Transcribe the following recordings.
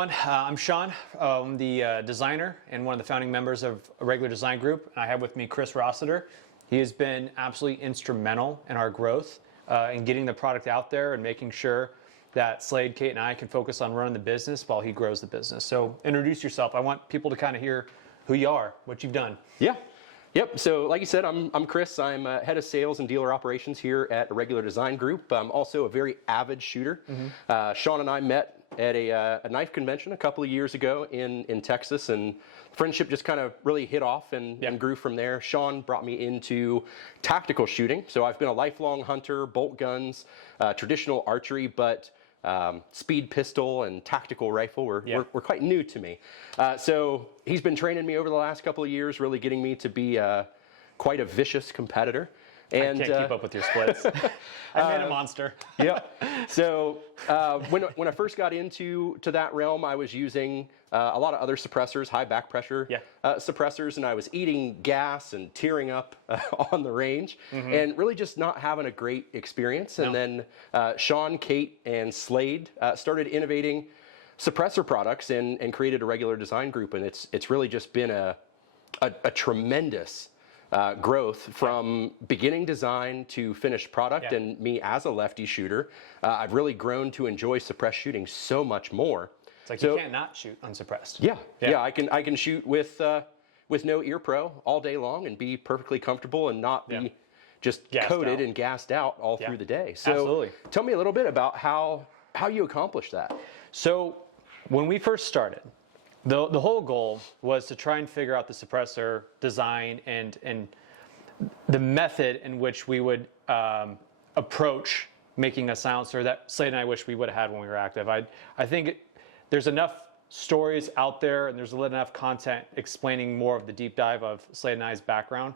everyone. I'm Sean. I'm the designer and one of the founding members of Irregular Design Group. And I have with me Chris Rossiter. He has been absolutely instrumental in our growth, in getting the product out there and making sure that Slade, Kate, and I can focus on running the business while he grows the business. So introduce yourself. I want people to kind of hear who you are, what you've done. Yeah. Yep. So like you said, I'm Chris. I'm head of sales and dealer operations here at Irregular Design Group. I'm also a very avid shooter. Sean and I met at a knife convention a couple of years ago in Texas, and friendship just kind of really hit off and grew from there. Sean brought me into tactical shooting. So I've been a lifelong hunter, bolt guns, traditional archery, but speed pistol and tactical rifle were quite new to me. So he's been training me over the last couple of years, really getting me to be quite a vicious competitor. And I can't keep up with your splits. I made a monster. Yeah. So when I first got into that realm, I was using a lot of other suppressors, high back pressure suppressors, and I was eating gas and tearing up on the range, and really just not having a great experience. And then Sean, Kate, and Slade started innovating suppressor products and created Irregular Design Group, and it's really just been a tremendous growth from beginning design to finished product. And me as a lefty shooter, I've really grown to enjoy suppressed shooting so much more. It's like you can't not shoot unsuppressed. Yeah. I can shoot with no ear pro all day long and be perfectly comfortable and not be just coated and gassed out all through the day. So absolutely. Tell me a little bit about how you accomplish that. So when we first started, the whole goal was to try and figure out the suppressor design and the method in which we would approach making a silencer that Slade and I wish we would have had when we were active. I think there's enough stories out there and there's enough content explaining more of the deep dive of Slade and I's background.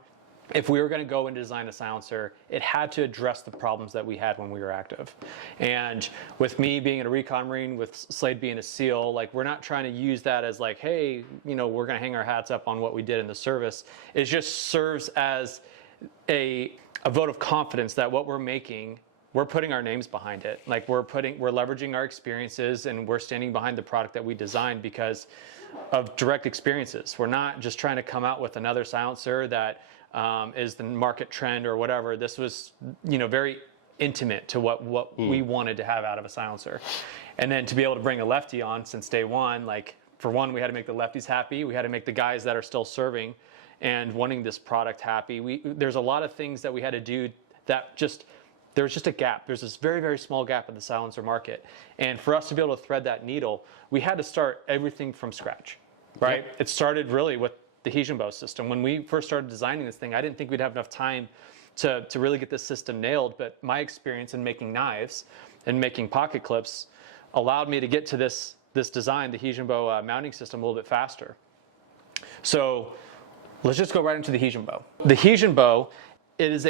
If we were going to go and design a silencer, it had to address the problems that we had when we were active. And with me being a recon Marine, with Slade being a SEAL, like, we're not trying to use that as like, hey, we're going to hang our hats up on what we did in the service. It just serves as a vote of confidence that what we're making, we're putting our names behind it. Like, we're leveraging our experiences and we're standing behind the product that we designed because of direct experiences. We're not just trying to come out with another silencer that is the market trend or whatever. This was, very intimate to what we wanted to have out of a silencer. And then to be able to bring a lefty on since day one, like, for one, we had to make the lefties happy. We had to make the guys that are still serving and wanting this product happy. There's a lot of things that we had to do that there was just a gap. There's this very, very small gap in the silencer market. And for us to be able to thread that needle, we had to start everything from scratch, right? It started really with the Hesion Bow System. When we first started designing this thing, I didn't think we'd have enough time to really get this system nailed, but my experience in making knives and making pocket clips allowed me to get to this design, the Hesion Bow mounting system, a little bit faster. So let's just go right into the Hesion Bow. The Hesion Bow, it is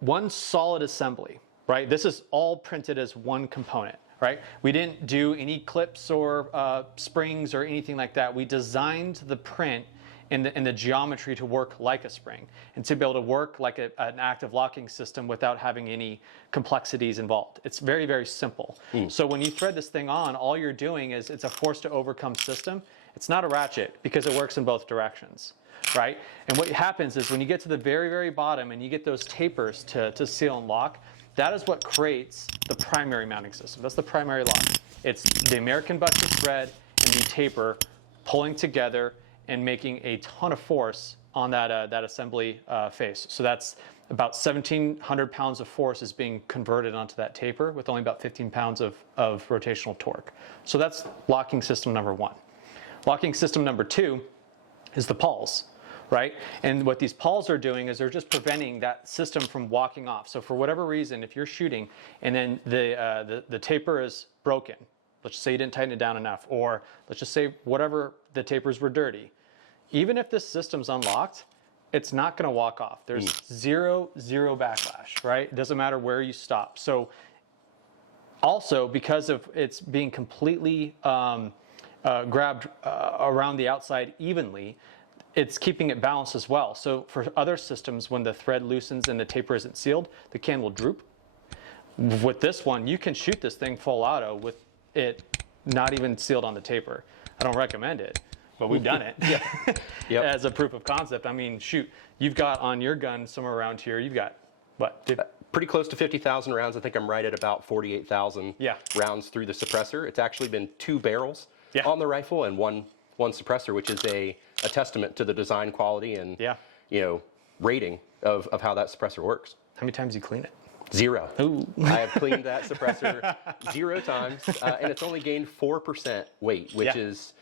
one solid assembly, right? This is all printed as one component, right? We didn't do any clips or springs or anything like that. We designed the print in the geometry to work like a spring and to be able to work like an active locking system without having any complexities involved. It's very, very simple. So when you thread this thing on, all you're doing is it's a force to overcome system. It's not a ratchet because it works in both directions, right? And what happens is when you get to the very, very bottom and you get those tapers to seal and lock, that is what creates the primary mounting system. That's the primary lock. It's the American buttress thread and the taper pulling together and making a ton of force on that assembly face. So that's about 1,700 pounds of force is being converted onto that taper with only about 15 pounds of rotational torque. So that's locking system number one. Locking system number two is the pawls, right? And what these pawls are doing is they're just preventing that system from walking off. So for whatever reason, if you're shooting and then the taper is broken, let's just say you didn't tighten it down enough, or let's just say whatever, the tapers were dirty, even if this system's unlocked, it's not going to walk off. There's zero backlash, right? It doesn't matter where you stop. So also, because of it's being completely grabbed around the outside evenly, it's keeping it balanced as well. So for other systems, when the thread loosens and the taper isn't sealed, the can will droop. With this one, you can shoot this thing full auto with it not even sealed on the taper. I don't recommend it, but we've done it Yep. as a proof of concept. I mean, shoot, you've got on your gun somewhere around here, you've got, what? Pretty close to 50,000 rounds. I think I'm right at about 48,000 Yeah. rounds through the suppressor. It's actually been 2 barrels Yeah. on the rifle and one suppressor, which is a testament to the design quality and rating of how that suppressor works. How many times do you clean it? 0. Ooh. I have cleaned that suppressor 0 times, and it's only gained 4% weight, which is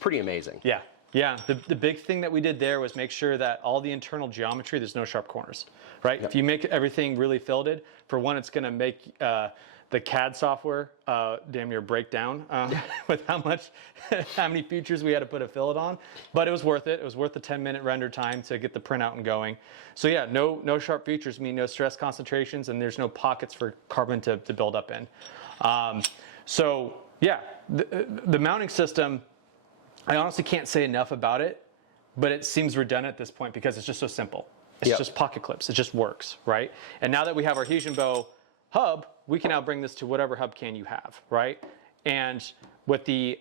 pretty amazing. Yeah. Yeah, the big thing that we did there was make sure that all the internal geometry, there's no sharp corners, right? If you make everything really filled, for one, it's going to make the CAD software damn near break down with how many features we had to put a fillet on. But it was worth it. It was worth the 10-minute render time to get the printout and going. So yeah, no sharp features mean no stress concentrations, and there's no pockets for carbon to build up in. So yeah, the mounting system, I honestly can't say enough about it, but it seems redundant at this point because it's just so simple. It's just pocket clips. It just works, right? And now that we have our Hesion Bow hub, we can now bring this to whatever hub can you have, right? And with the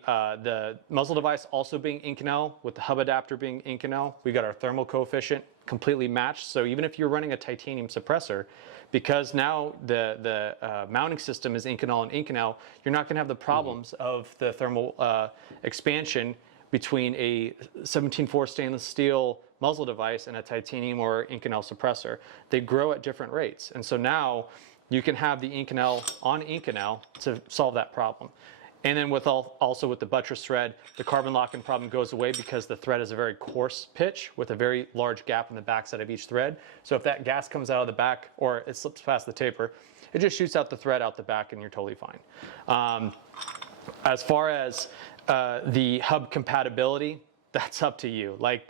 muzzle device also being Inconel, with the hub adapter being Inconel, we got our thermal coefficient completely matched. So even if you're running a titanium suppressor, because now the mounting system is Inconel and Inconel, you're not going to have the problems of the thermal expansion between a 17.4 stainless steel muzzle device and a titanium or Inconel suppressor. They grow at different rates. And so now you can have the Inconel on Inconel to solve that problem. And then also with the buttress thread, the carbon lock-in problem goes away because the thread is a very coarse pitch with a very large gap in the backside of each thread. So if that gas comes out of the back or it slips past the taper, it just shoots out the thread out the back and you're totally fine. As far as the hub compatibility, that's up to you. Like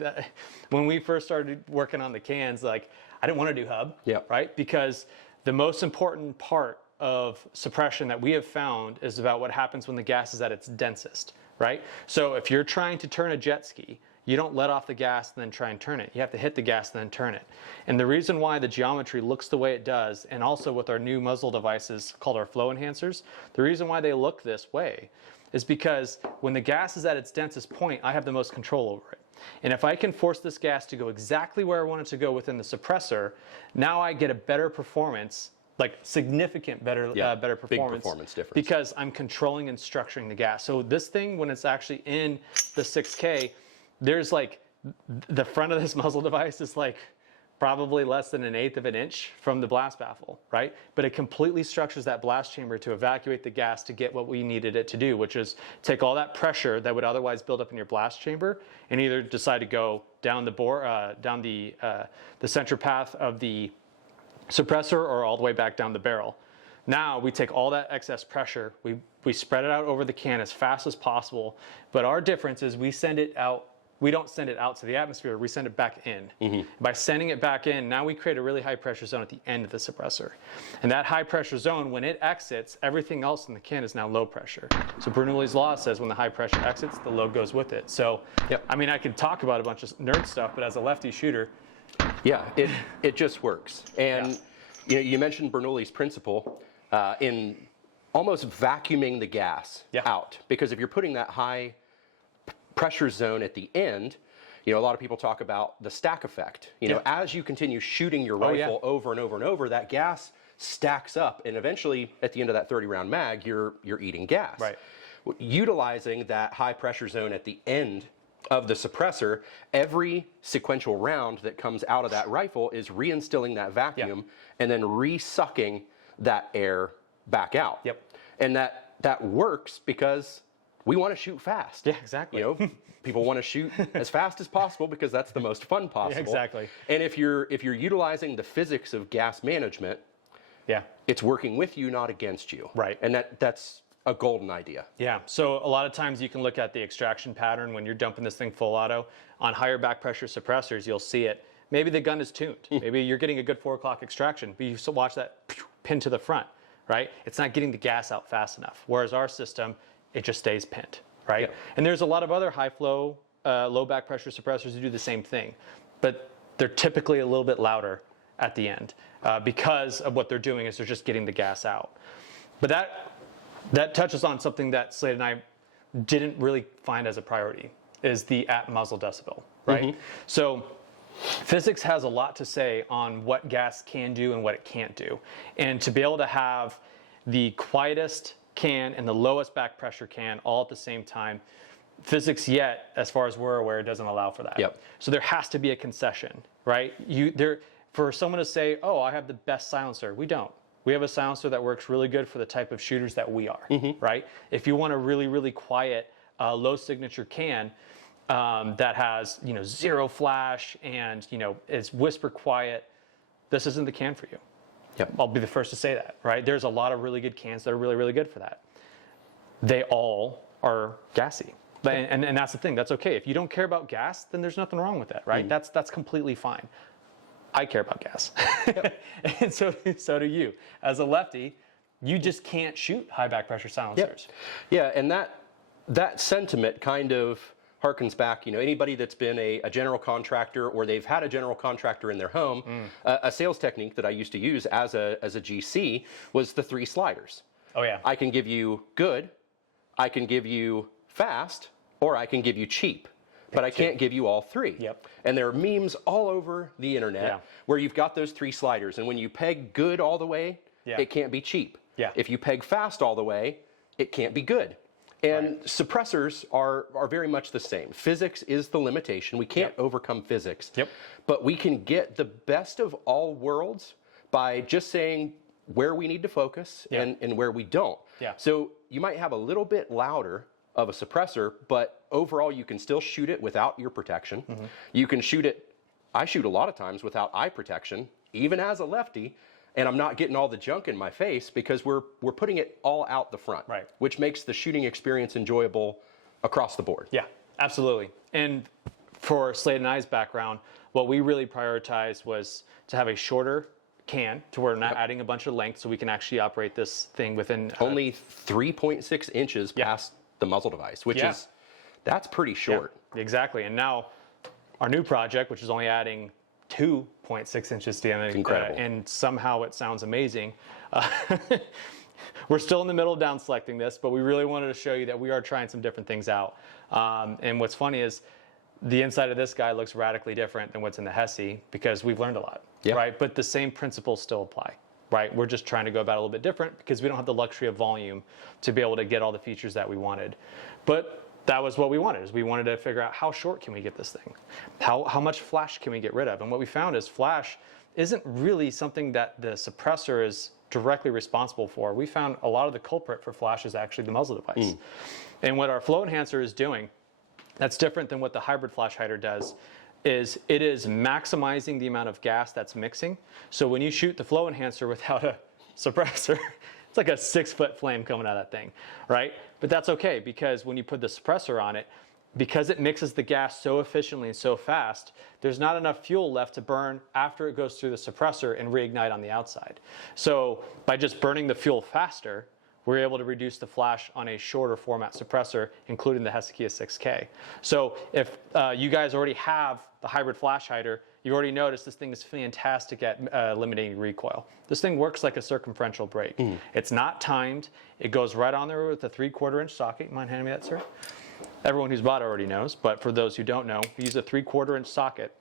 when we first started working on the cans, like I didn't want to do hub, right? Because the most important part of suppression that we have found is about what happens when the gas is at its densest, right? So if you're trying to turn a jet ski, you don't let off the gas and then try and turn it. You have to hit the gas and then turn it. And the reason why the geometry looks the way it does, and also with our new muzzle devices called our flow enhancers, the reason why they look this way is because when the gas is at its densest point, I have the most control over it. And if I can force this gas to go exactly where I want it to go within the suppressor, now I get a better performance, like significant better performance. Big performance difference. Because I'm controlling and structuring the gas. So this thing, when it's actually in the 6K, there's like, the front of this muzzle device is like probably less than 1/8 of an inch from the blast baffle, right? But it completely structures that blast chamber to evacuate the gas to get what we needed it to do, which is take all that pressure that would otherwise build up in your blast chamber and either decide to go down the center path of the suppressor or all the way back down the barrel. Now we take all that excess pressure, we spread it out over the can as fast as possible, but our difference is we don't send it out to the atmosphere, we send it back in. By sending it back in, now we create a really high pressure zone at the end of the suppressor. And that high pressure zone, when it exits, everything else in the can is now low pressure. So Bernoulli's law says when the high pressure exits, the low goes with it. So, I mean, I could talk about a bunch of nerd stuff, but as a lefty shooter, it just works. And you mentioned Bernoulli's principle in almost vacuuming the gas out. Because if you're putting that high pressure zone at the end, a lot of people talk about the stack effect. As you continue shooting your rifle over and over and over, that gas stacks up, and eventually at the end of that 30-round mag, you're eating gas. Right. Utilizing that high pressure zone at the end of the suppressor, every sequential round that comes out of that rifle is reinstilling that vacuum and then resucking that air back out. And that works because we want to shoot fast. Yeah, exactly. People want to shoot as fast as possible because that's the most fun possible. Yeah, exactly. And if you're utilizing the physics of gas management, it's working with you, not against you. Right. And that's a golden idea. Yeah, so a lot of times you can look at the extraction pattern when you're dumping this thing full auto. On higher back pressure suppressors, you'll see it. Maybe the gun is tuned. Maybe you're getting a good 4 o'clock extraction, but you still watch that pin to the front, right? It's not getting the gas out fast enough. Whereas our system, it just stays pinned, right? And there's a lot of other high flow, low back pressure suppressors who do the same thing, but they're typically a little bit louder at the end because of what they're doing is they're just getting the gas out. But that touches on something that Slade and I didn't really find as a priority is the at muzzle decibel, right? So physics has a lot to say on what gas can do and what it can't do. And to be able to have the quietest can and the lowest back pressure can all at the same time, physics yet, as far as we're aware, doesn't allow for that. Yep. So there has to be a concession, right? For someone to say, oh, I have the best silencer, we don't. We have a silencer that works really good for the type of shooters that we are, right? If you want a really, really quiet, low signature can that has, zero flash and, is whisper quiet, this isn't the can for you. Yep. I'll be the first to say that, right? There's a lot of really good cans that are really, really good for that. They all are gassy. And that's the thing. That's okay. If you don't care about gas, then there's nothing wrong with that, right? That's completely fine. I care about gas. And so do you. As a lefty, you just can't shoot high back pressure silencers. Yeah, and that sentiment kind of harkens back, anybody that's been a general contractor or they've had a general contractor in their home, a sales technique that I used to use as a GC was the 3 sliders. Oh yeah. I can give you good, I can give you fast, or I can give you cheap. But I can't give you all 3. Yep. And there are memes all over the internet where you've got those 3 sliders, and when you peg good all the way, it can't be cheap. Yeah. If you peg fast all the way, it can't be good. And suppressors are very much the same. Physics is the limitation. We can't overcome physics. But we can get the best of all worlds by just saying where we need to focus and where we don't. So you might have a little bit louder of a suppressor, but overall you can still shoot it without ear protection. You can shoot it, I shoot a lot of times without eye protection, even as a lefty, and I'm not getting all the junk in my face because we're putting it all out the front, which makes the shooting experience enjoyable across the board. Yeah, absolutely. And for Slade and I's background, what we really prioritized was to have a shorter can to where we're not adding a bunch of length so we can actually operate this thing within only 3.6 inches past the muzzle device, which is, that's pretty short. Exactly. And now our new project, which is only adding 2.6 inches to the end, incredible. And somehow it sounds amazing. We're still in the middle of down selecting this, but we really wanted to show you that we are trying some different things out. And what's funny is the inside of this guy looks radically different than what's in the Hesi because we've learned a lot, right? But the same principles still apply. Right, we're just trying to go about it a little bit different because we don't have the luxury of volume to be able to get all the features that we wanted. But that was what we wanted, is we wanted to figure out how short can we get this thing? How much flash can we get rid of? And what we found is flash isn't really something that the suppressor is directly responsible for. We found a lot of the culprit for flash is actually the muzzle device. And what our flow enhancer is doing, that's different than what the hybrid flash hider does, is it is maximizing the amount of gas that's mixing. So when you shoot the flow enhancer without a suppressor, it's like a 6-foot flame coming out of that thing, right? But that's okay because when you put the suppressor on it, because it mixes the gas so efficiently and so fast, there's not enough fuel left to burn after it goes through the suppressor and reignite on the outside. So by just burning the fuel faster, we're able to reduce the flash on a shorter format suppressor, including the Hesia 6K. So if you guys already have the hybrid flash hider, you already noticed this thing is fantastic at eliminating recoil. This thing works like a circumferential brake. It's not timed. It goes right on there with a 3/4 inch socket. You mind handing me that, sir? Everyone who's bought it already knows, but for those who don't know, we use a 3/4 inch socket.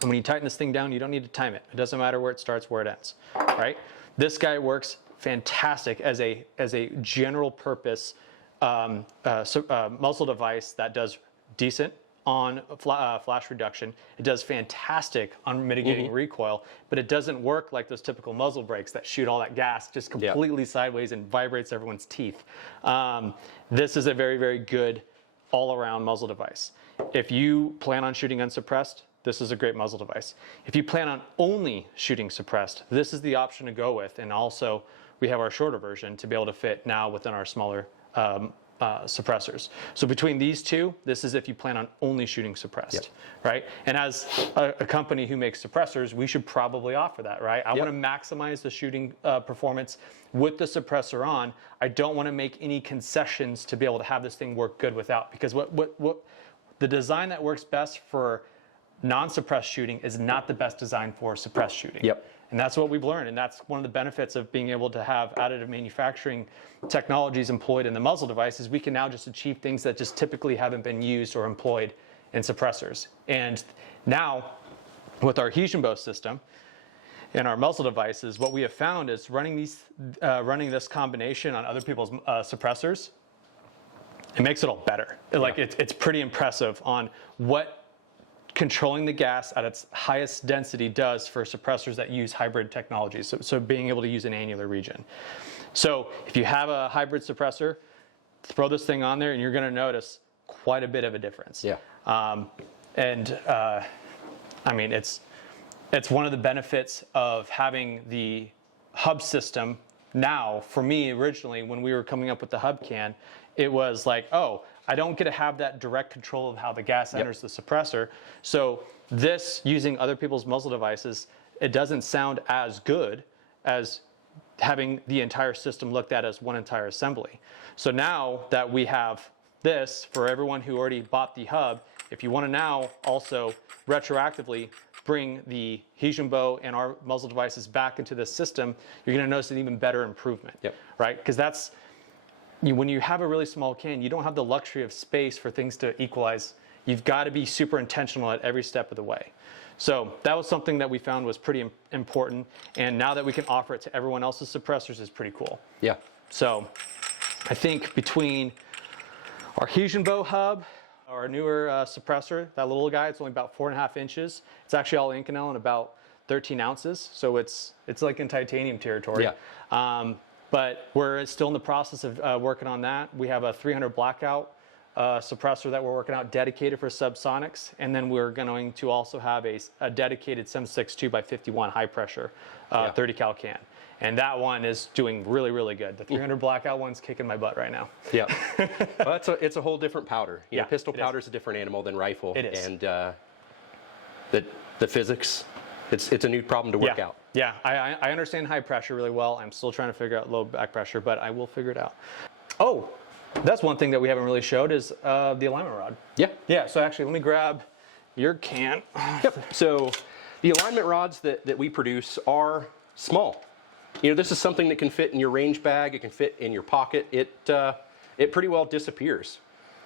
And when you tighten this thing down, you don't need to time it. It doesn't matter where it starts, where it ends, right? This guy works fantastic as a general purpose muzzle device that does decent on flash reduction. It does fantastic on mitigating recoil, but it doesn't work like those typical muzzle brakes that shoot all that gas just completely sideways and vibrates everyone's teeth. This is a very, very good all-around muzzle device. If you plan on shooting unsuppressed, this is a great muzzle device. If you plan on only shooting suppressed, this is the option to go with. And also, we have our shorter version to be able to fit now within our smaller suppressors. So between these two, this is if you plan on only shooting suppressed, right? And as a company who makes suppressors, we should probably offer that, right? I want to maximize the shooting performance with the suppressor on. I don't want to make any concessions to be able to have this thing work good without, because what the design that works best for non-suppressed shooting is not the best design for suppressed shooting. Yep. And that's what we've learned, and that's one of the benefits of being able to have additive manufacturing technologies employed in the muzzle device is we can now just achieve things that just typically haven't been used or employed in suppressors. And now, with our Hesion Bow System and our muzzle devices, what we have found is running this combination on other people's suppressors, it makes it all better. Like it's pretty impressive on what controlling the gas at its highest density does for suppressors that use hybrid technologies. So being able to use an annular region. So if you have a hybrid suppressor, throw this thing on there and you're going to notice quite a bit of a difference. Yeah. I mean, it's one of the benefits of having the hub system now. For me, originally, when we were coming up with the hub can, it was like, oh, I don't get to have that direct control of how the gas enters the suppressor. So this, using other people's muzzle devices, it doesn't sound as good as having the entire system looked at as one entire assembly. So now that we have this, for everyone who already bought the hub, if you want to now also retroactively bring the Hesion Bow and our muzzle devices back into this system, you're going to notice an even better improvement, right? Because that's, when you have a really small can, you don't have the luxury of space for things to equalize. You've got to be super intentional at every step of the way. So that was something that we found was pretty important. And now that we can offer it to everyone else's suppressors is pretty cool. Yeah. So I think between our Hesion Bow hub, our newer suppressor, that little guy, it's only about 4.5 inches. It's actually all Inconel and about 13 ounces. So it's like in titanium territory. Yeah. But we're still in the process of working on that. We have a 300 blackout suppressor that we're working out dedicated for subsonics. And then we're going to also have a dedicated 7.62 by 51 high pressure 30 cal can. And that one is doing really, really good. The 300 blackout one's kicking my butt right now. Yeah. Well, it's a whole different powder. You know, pistol powder is a different animal than rifle. It is. And the physics, it's a new problem to work out. Yeah, I understand high pressure really well. I'm still trying to figure out low back pressure, but I will figure it out. Oh, that's one thing that we haven't really showed is the alignment rod. Yeah. Yeah, so actually let me grab your can. Yep. So the alignment rods that we produce are small. You know, this is something that can fit in your range bag. It can fit in your pocket. It pretty well disappears.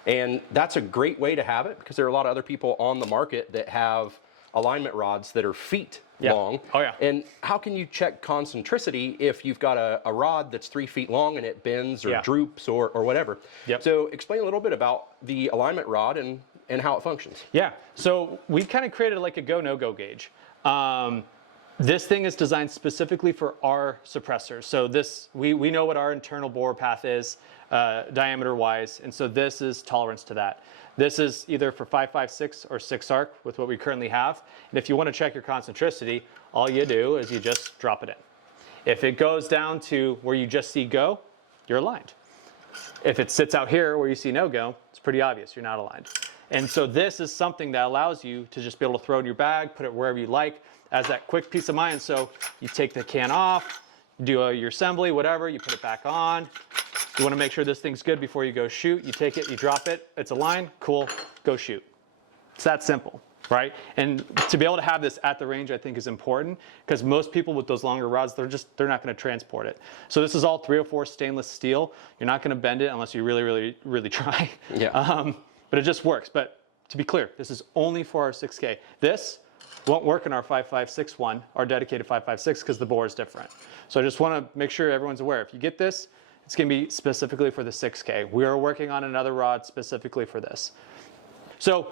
And that's a great way to have it because there are a lot of other people on the market that have alignment rods that are feet long. Oh, yeah. And how can you check concentricity if you've got a rod that's 3 feet long and it bends or droops or whatever? Yep. So explain a little bit about the alignment rod and how it functions. Yeah, so we've kind of created like a go, no-go gauge. This thing is designed specifically for our suppressors. So this, we know what our internal bore path is, diameter-wise, and so this is tolerance to that. This is either for 5.56 or 6 arc with what we currently have. And if you want to check your concentricity, all you do is you just drop it in. If it goes down to where you just see go, you're aligned. If it sits out here where you see no go, it's pretty obvious you're not aligned. And so this is something that allows you to just be able to throw it in your bag, put it wherever you like, as that quick peace of mind. So you take the can off, do your assembly, whatever, you put it back on. You want to make sure this thing's good before you go shoot. You take it, you drop it, it's aligned, cool, go shoot. It's that simple, right? And to be able to have this at the range, I think is important because most people with those longer rods, they're not going to transport it. So this is all 304 stainless steel. You're not going to bend it unless you really, really, really try. Yeah. But it just works. But to be clear, this is only for our 6K. This won't work in our 5.56 one, our dedicated 5.56, because the bore is different. So I just want to make sure everyone's aware. If you get this, it's going to be specifically for the 6K. We are working on another rod specifically for this. So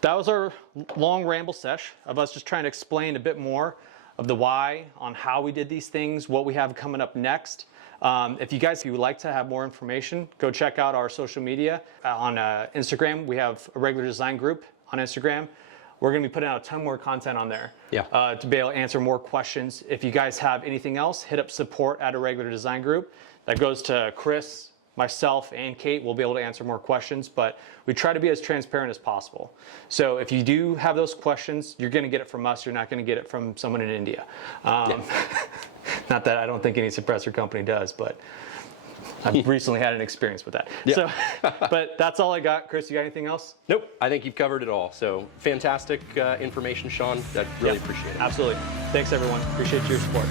that was our long ramble sesh of us just trying to explain a bit more of the why on how we did these things, what we have coming up next. If you would like to have more information, go check out our social media. On Instagram, we have Irregular Design Group on Instagram. We're going to be putting out a ton more content on there to be able to answer more questions. If you guys have anything else, hit up support at Irregular Design Group. That goes to Chris, myself, and Kate. We'll be able to answer more questions, but we try to be as transparent as possible. So if you do have those questions, you're going to get it from us. You're not going to get it from someone in India. Not that I don't think any suppressor company does, but I've recently had an experience with that. Yeah. So, but that's all I got. Chris, you got anything else? Nope, I think you've covered it all. So fantastic information, Sean. I really appreciate it. Absolutely. Thanks, everyone. Appreciate your support.